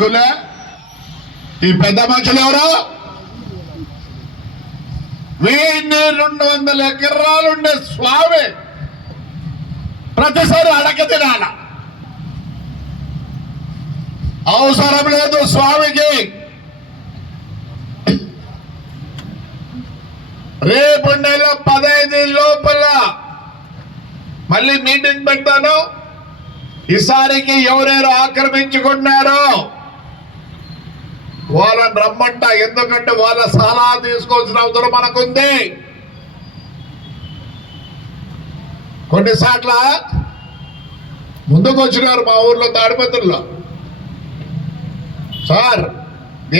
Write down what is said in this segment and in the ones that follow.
సిగ్గులే ఈ పెద్ద మనుషులు ఎవరు? 1200 ఎకరాలుండే స్వామి ప్రతిసారి అడక తినాల. అవసరం లేదు స్వామికి. రేపు నెల 15 లోపల మళ్ళీ మీటింగ్ పెడతాను. ఈసారికి ఎవరెవరు ఆక్రమించుకున్నారో వాళ్ళని రమ్మంట. ఎందుకంటే వాళ్ళ సలహా తీసుకోవాల్సిన అవసరం మనకుంది. కొన్నిసార్లు ముందుకు వచ్చినారు మా ఊర్లో తాడిపత్రుల్లో, సార్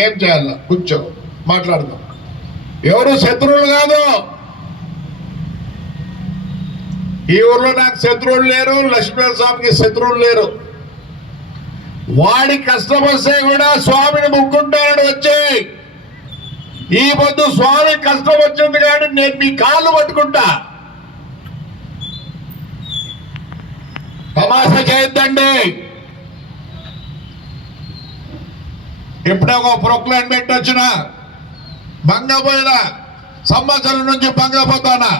ఏం చేయాల కూర్చో మాట్లాడదాం. ఎవరు శత్రువులు కాదు. ఈ ఊర్లో నాకు శత్రువులు లేరు, లక్ష్మీనారాయణ స్వామికి శత్రువులు లేరు. వాడి కష్టం వస్తే కూడా స్వామిని ముక్కుంటాడు వచ్చి. ఈ పొద్దు స్వామి కష్టం వచ్చింది కాబట్టి నేను మీ కాళ్ళు పట్టుకుంటా. తమాషా చేయొద్దండి. ఇప్పుడే ఒక ప్రొక్లైన్మెంట్ వచ్చిన బంగపోయినా సంవత్సరం నుంచి బంగపోతానా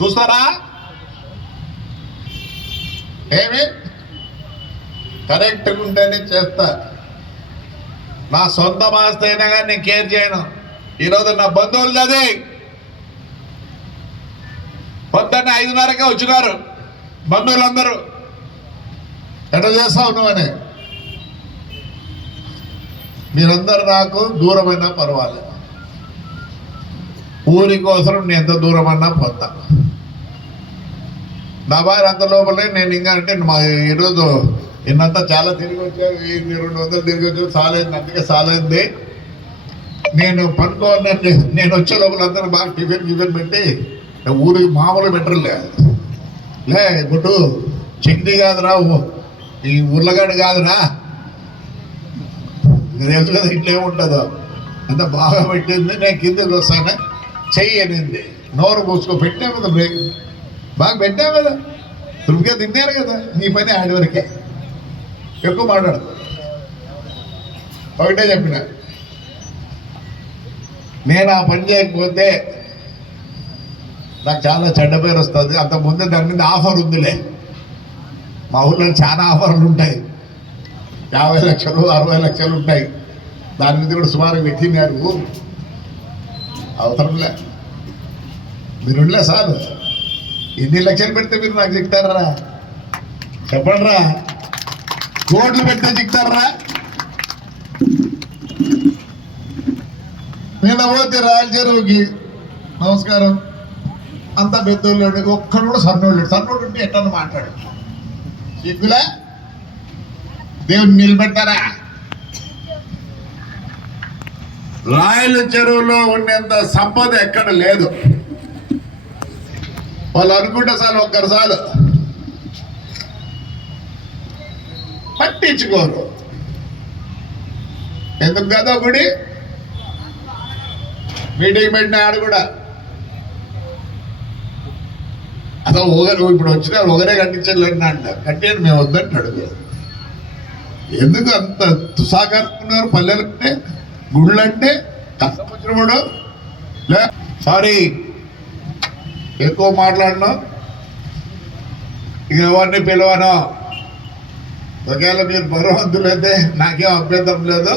చూస్తారా? ఏమి కరెక్ట్గా ఉంటేనే చేస్తా. నా సొంత ఆస్తి అయినా కానీ నేను కేర్ చేయను. ఈరోజు నా బంధువులు అది పొద్దున్న 5:30కే వచ్చినారు బంధువులందరూ. ఎట్లా చేస్తావు నువ్వని? మీరందరూ నాకు దూరమైనా పర్వాలేదు. ఊరి కోసం నేను ఎంత దూరమన్నా పోతా. నా భార్య అంత లోపలే నేను ఇంకా అంటే ఈరోజు ఇన్నంతా చాలా తిరిగి వచ్చావు, 200 తిరిగి వచ్చావు, సాలైంది. అందుకే సాలైంది. నేను పనుకోవాలంటే నేను వచ్చే లోపల అందరూ బాగా టిఫిన్ పెట్టి ఊరికి మామూలు పెట్టరులే. ఇప్పుడు చిక్కి కాదురా, ఈ ఉర్లగడ్డ కాదురా, తెలుసు కదా ఇట్లా ఏముంటుందో. అంత బాగా పెట్టింది. నేను కిందకి వస్తాను, చెయ్యి అనింది, నోరు మూసుకో. పెట్టావు కదా బ్రేక్, బాగా పెట్టావు కదా, తురుపుగా తిన్నారు కదా. నీ పని ఆడి వరకే, ఎక్కువ మాట్లాడదు. ఒకటే చెప్పిన, నేను ఆ పని చేయకపోతే నాకు చాలా చెడ్డ పేరు వస్తుంది. అంతకుముందే దాని మీద ఆఫర్ ఉందిలే. మా ఊళ్ళో చాలా ఆఫర్లు ఉంటాయి. 50 లక్షలు 60 లక్షలు ఉంటాయి. దాని మీద కూడా సుమారు పెట్టినారు. అవసరంలే, మీరుండలే సార్. ఎన్ని లక్షలు పెడితే మీరు నాకు చిక్తారా? చెప్పండి రా. కోట్లు పెడితే చిక్తారా? నిన్న పోతే రాయల చెరువుకి నమస్కారం అంతా పెద్దోళ్ళు, ఒక్కడు కూడా సన్నోళ్ళు ఉంటే ఎట్లా మాట్లాడు. సిగ్గులే, దేవుని నిలబెడతారా? రాయల చెరువులో ఉండేంత సంపద ఎక్కడ లేదు. వాళ్ళు అనుకుంటే చాలు, ఒక్కరిసారి పట్టించుకోరు. ఎందుకు కదా గుడి మీటింగ్ పెట్టిన ఆడు కూడా అసలు ఒకరు ఇప్పుడు వచ్చిన ఒకరే కట్టించాలని అంట. కట్టాడు, మేము వద్దంటాడు. ఎందుకు అంత తుసాకరుకున్నారు? పల్లెలంటే గుళ్ళంటే కష్టం వచ్చినప్పుడు లే. సారీ ఎక్కువ మాట్లాడను, ఇక ఎవరిని పిలవను. ఒకవేళ మీరు బలవంతులైతే నాకేం అభ్యంతరం లేదు.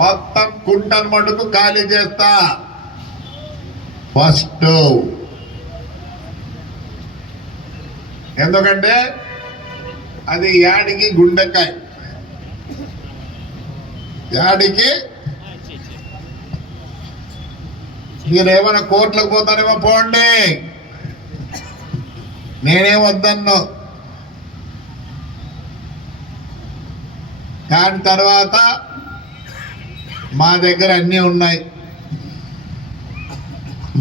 మొత్తం కుంటను మటుకు ఖాళీ చేస్తా ఫస్ట్. ఎందుకంటే అది యాడికి గుండెకాయ, యాడికి మీరేమైనా కోర్టులకు పోతారేమో పోండి, నేనే వద్దన్ను. దాని తర్వాత మా దగ్గర అన్నీ ఉన్నాయి,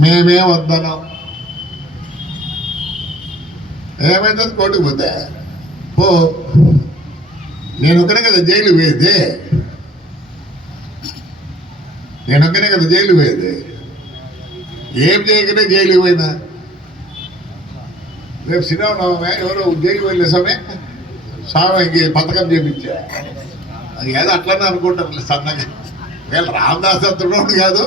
మేమే వద్దను. ఏమైతుంది? కోర్టుకు పోతే పో. నేను ఒకనే కదా జైలు పోయేది, నేను ఒకనే కదా జైలు పోయేది. ఏం చేయకనే జైలు పోయినా. రేపు శ్రీరామనవమి ఎవరో జైలు వెళ్ళే సమయం స్వామికి పథకం చేపించా. అది ఏదో అట్లనే అనుకుంటారు సన్నగా. వీళ్ళు రామదాస్ అంటున్నాడు కాదు,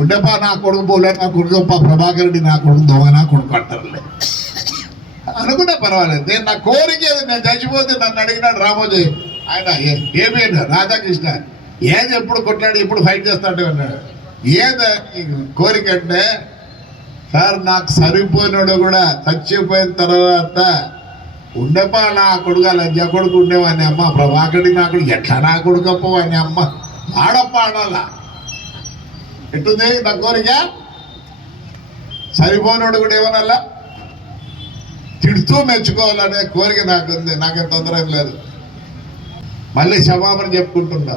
ఉండేపా నా కొడుకు పోలే, నా కొడుకు ప్రభాకర్ రెడ్డి నా కొడుకు దొంగ నా కొడుకు అంటారులే అనుకుంటే పర్వాలేదు. నేను నా కోరిక నేను చచ్చిపోతే నన్ను అడిగినాడు రామోజీ, ఆయన ఏమీ రాధాకృష్ణ ఏది ఎప్పుడు కొట్లాడి ఎప్పుడు ఫైట్ చేస్తాడు అన్నాడు. ఏది కోరిక అంటే, సార్ నాకు సరిపోయినాడు కూడా చచ్చిపోయిన తర్వాత ఉండేపా నా కొడుకు లజ్జ కొడుకు ఉండేవాని అమ్మ ప్రభాకరుడి నా కొడుకు ఎట్లా నా కొడుకప్ప అని అమ్మ ఆడప్ప ఆడాలా ఎట్టుంది నా కోరిక. సరిపోయినాడు కూడా ఏమనాలా తిడుతూ మెచ్చుకోవాలనే కోరిక నాకు ఉంది. నాకేం తొందర ఏం లేదు. మళ్ళీ క్షమాపణ చెప్పుకుంటున్నా,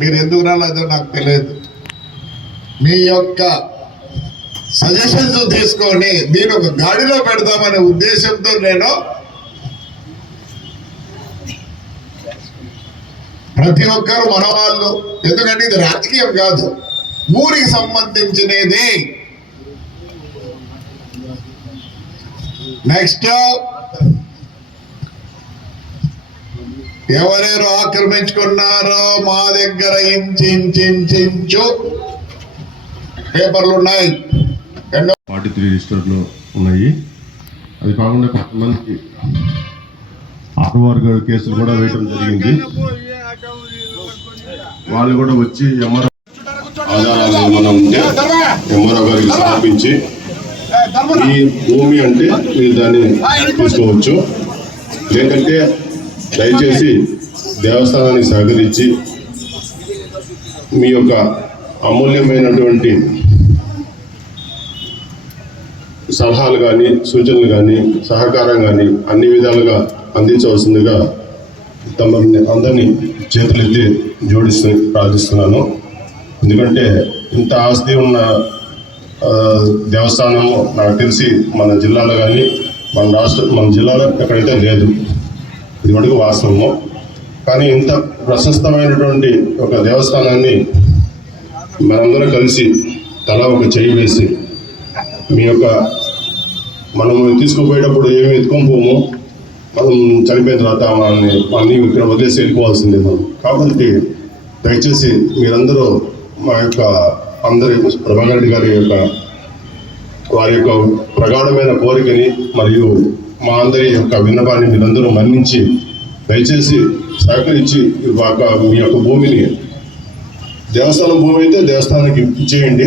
మీరు ఎందుకు రాలేదో నాకు తెలియదు. మీ యొక్క సజెషన్స్ తీసుకొని నేను ఒక గాడిలో పెడదామనే ఉద్దేశంతో నేను ప్రతి ఒక్కరు మన వాళ్ళు, ఎందుకంటే ఇది రాజకీయం కాదు, ఊరికి సంబంధించినది. నెక్స్ట్ ఎవరెవరు ఆక్రమించుకున్నారో మా దగ్గర ఇంచు పేపర్లు ఉన్నాయి. 43 రిజిస్టర్లు ఉన్నాయి. అది కాకుండా కొంతమంది ఆర్ఓఆర్ కేసులు కూడా వేయడం జరిగింది. వాళ్ళు కూడా వచ్చి ఎంఆర్ఓ ఆధారాలు ఏమైనా ఉంటే ఎంఆర్ఓ గారికి సమర్పించి ఈ భూమి అంటే మీరు దాన్ని తీసుకోవచ్చు, లేదంటే దయచేసి దేవస్థానానికి సహకరించి మీ యొక్క అమూల్యమైనటువంటి సలహాలు కానీ సూచనలు కానీ సహకారం కానీ అన్ని విధాలుగా అందించవలసిందిగా తమని అందరినీ చేతులెత్తి జోడిస్తూ ప్రార్థిస్తున్నాను. ఎందుకంటే ఇంత ఆస్తి ఉన్న దేవస్థానం నాకు తెలిసి మన జిల్లాలో కానీ మన జిల్లాలో ఎక్కడైతే లేదు, ఇది మటుకు వాస్తవము. కానీ ఇంత ప్రశస్తమైనటువంటి ఒక దేవస్థానాన్ని మనందరం కలిసి తలా ఒక చెయ్యి వేసి మీ యొక్క మనం తీసుకుపోయేటప్పుడు ఏమి ఎత్తుకొని పోము, మనం చనిపోయిన తర్వాత మనల్ని ఇక్కడ వదిలేసి వెళ్ళిపోవాల్సిందే మనం. కాబట్టి దయచేసి మీరందరూ మా యొక్క అందరి ప్రభాకర్ రెడ్డి గారి యొక్క వారి యొక్క ప్రగాఢమైన కోరికని మరియు మా అందరి యొక్క విన్నపాన్ని మీరందరూ మన్నించి దయచేసి సహకరించి మీ యొక్క భూమిని దేవస్థానం భూమి అయితే దేవస్థానానికి ఇచ్చేయండి.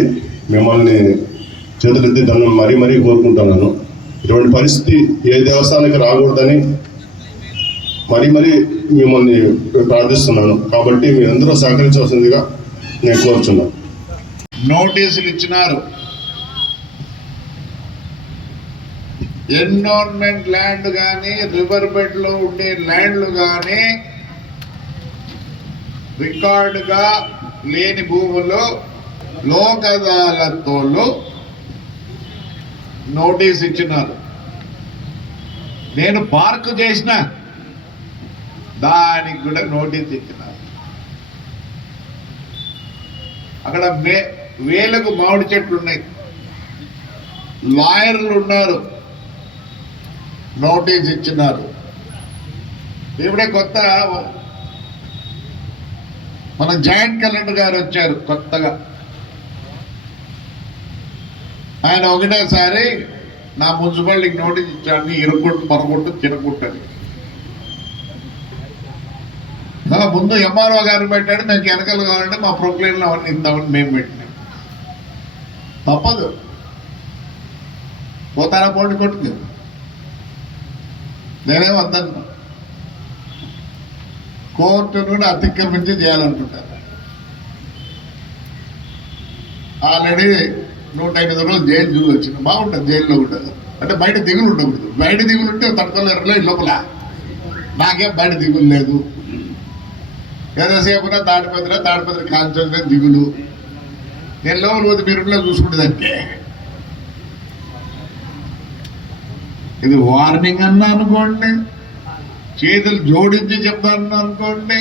మిమ్మల్ని చేతులెత్తి దండం మరీ కోరుకుంటున్నాను. ఇటువంటి పరిస్థితి ఏ దేవస్థానానికి రాకూడదని మరీ మిమ్మల్ని ప్రార్థిస్తున్నాను. కాబట్టి మీరందరూ సహకరించవలసిందిగా నేను కోరుచున్నాను. నోటీసులు ఇచ్చినారు. ఎన్విరాన్మెంట్ ల్యాండ్ కానీ రివర్ బెడ్ లో ఉండే ల్యాండ్లు కానీ రికార్డుగా లేని భూముల్లో లోక్ అదాలత్లో నోటీస్ ఇచ్చినారు. నేను పార్క్ చేసిన దానికి కూడా నోటీస్ ఇచ్చినారు. అక్కడ వేలకు మామిడి చెట్లు ఉన్నాయి, లాయర్లు ఉన్నారు, నోటీస్ ఇచ్చినారు. ఇప్పుడే కొత్త మన జాయింట్ కలెక్టర్ గారు వచ్చారు కొత్తగా. ఆయన ఒకటేసారి నా మున్సిపాలిటీకి నోటీస్ ఇచ్చాడు, ఇరుక్కొట్టు పరగొట్టు తినకొట్టని. ముందు ఎంఆర్ఓ గారు పెట్టాడు, మేము వెనకలు కావాలంటే మా ప్రొక్లైన్లో అవన్నీ ఇంతవన్నీ మేము పెట్టినాం. తప్పదు, పోతారా పోటీ కొట్టుకు, నేనే వద్దన్నా. కోర్టు నుండి అతిక్రమించి చేయాలనుకుంటారు. ఆల్రెడీ 105 రోజులు జైలు చూసి వచ్చింది. బాగుంటుంది జైల్లో ఉండదు అంటే బయట దిగులు ఉండకూడదు. బయట దిగులు ఉంటే తట్టుకోలేరు లోపల. నాకేం బయట దిగులు లేదు. ఏదోసేపునా తాడిపత్రి కాన్సెప్ట్ దిగులు. నేను లోపల పోతే మీరు చూసుకుంటుందంటే ఇది వార్నింగ్ అన్నా అనుకోండి, చేతులు జోడించి చెప్తాను అనుకోండి.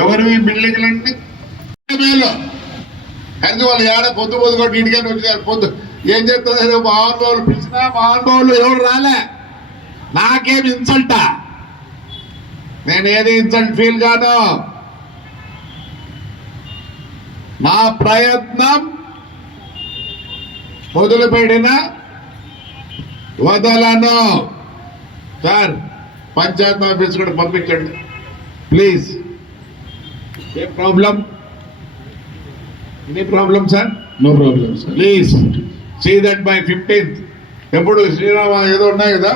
ఎవరివి బిల్డింగ్లు అంటే కానీ వాళ్ళు ఏడ పొద్దు కొట్టి ఇంటికని వచ్చారు. పొద్దు ఏం చెప్తారు, మహానుభావులు పిలిచినా మహానుభావులు ఎవరు రాలే. నాకేం ఇన్సల్టా? నేను ఏది ఇన్సల్ట్ ఫీల్ కాను. నా ప్రయత్నం మొదలుపెట్టిన వదలను. సార్ పంచాయత్ ఆఫీస్ కూడా పంపించండి ప్లీజ్. ఏ problem? Any problem sir? No problem sir. Please see that by 15th. ఎప్పుడు శ్రీరామ ఏదో ఉన్నాయి కదా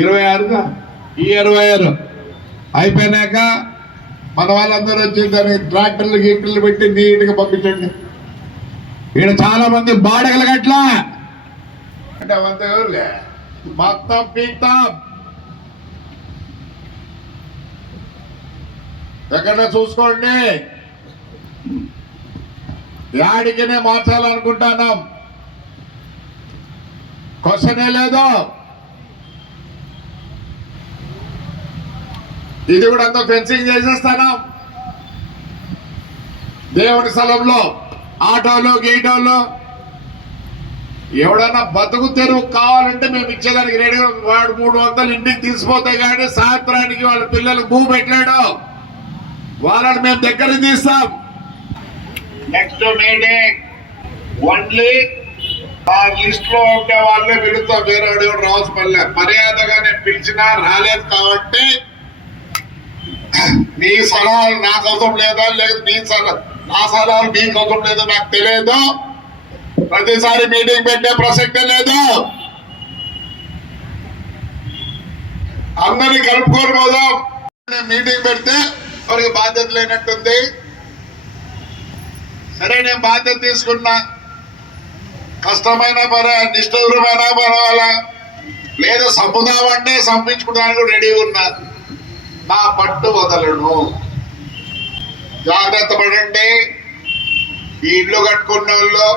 26గా, ఈ 26 అయిపోయినాక మన వాళ్ళందరూ వచ్చి దానికి ట్రాక్టర్లు గీక్టర్లు పెట్టి నీట్గా పంపించండి. ఈడ చాలా మంది బాడగలు గట్లా అంటే అవంతా ఎవరులే మొత్తం పీక్తాం. ఎక్కడ చూసుకోండి, యాడికినే మార్చాలనుకుంటున్నాం. క్వశ్చనే లేదు. ఇది కూడా అంతా ఫెన్సింగ్ చేసేస్తాను. దేవుడి స్థలంలో ఆటోలు గీటోలు ఎవడన్నా బతుకు తెరువు కావాలంటే మేము ఇచ్చేదానికి రెడీ. వాడు 300 ఇంటికి తీసిపోతే కానీ సాయంత్రానికి వాళ్ళ పిల్లలకు భూ పెట్టాడు, వాళ్ళని మేము దగ్గరికి తీస్తాం. నెక్స్ట్ మీటింగ్ ఓన్లీ ఆ లిస్ట్ లో ఉండే వాళ్ళే పిలుస్తాం. వేరే వాడు రావచ్చు పల్లె. మర్యాదగా నేను పిలిచినా రాలేదు కాబట్టి మీ సలహాలు నాకు అవసరం లేదా, లేదు నా సలహాలు మీకు అవసరం లేదో నాకు తెలియదు. ప్రతిసారి మీటింగ్ పెట్టే ప్రసక్తే లేదు. అందరినీ కలుపుకొని పోదాం. మీటింగ్ పెడితే వారికి బాధ్యత లేనట్టుంది. సరే నేను బాధ్యత తీసుకున్నా. కష్టమైన నిష్ఠూరమైన పర్వాలా, లేదా సంపుదామంటే సంపించుకోవడానికి రెడీ ఉన్నా. నా పట్టు వదలను. జాగ్రత్త పడండి. ఈ ఇల్లు కట్టుకున్న వాళ్ళు